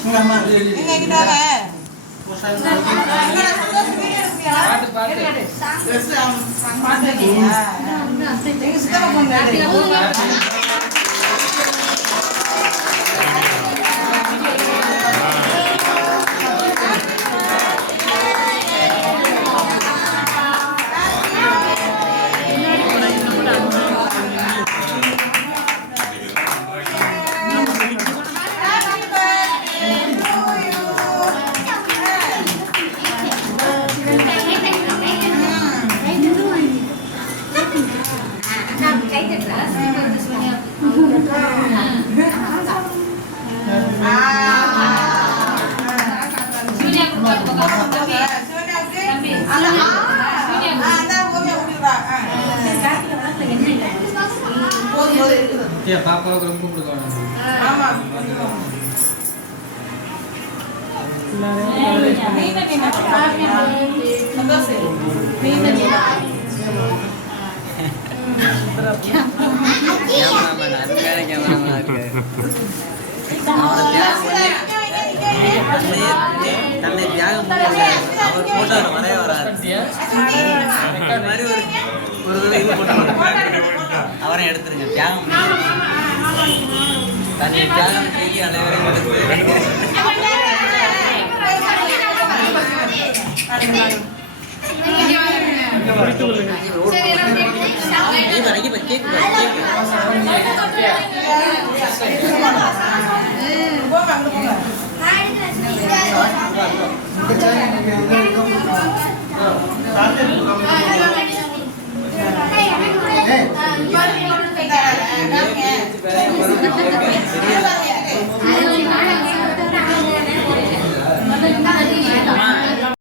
பாப்பாவுக்கு ரொம்ப பிடிக்கும். தன்னை தியாகம் பண்ணல அவர் போட்டோ வரைய வராது மாதிரி ஒரு இது போட்டு அவரை எடுத்துருங்க. தியாகம் தன்னை தியாகம் செய்ய அனைவரையும் Hey,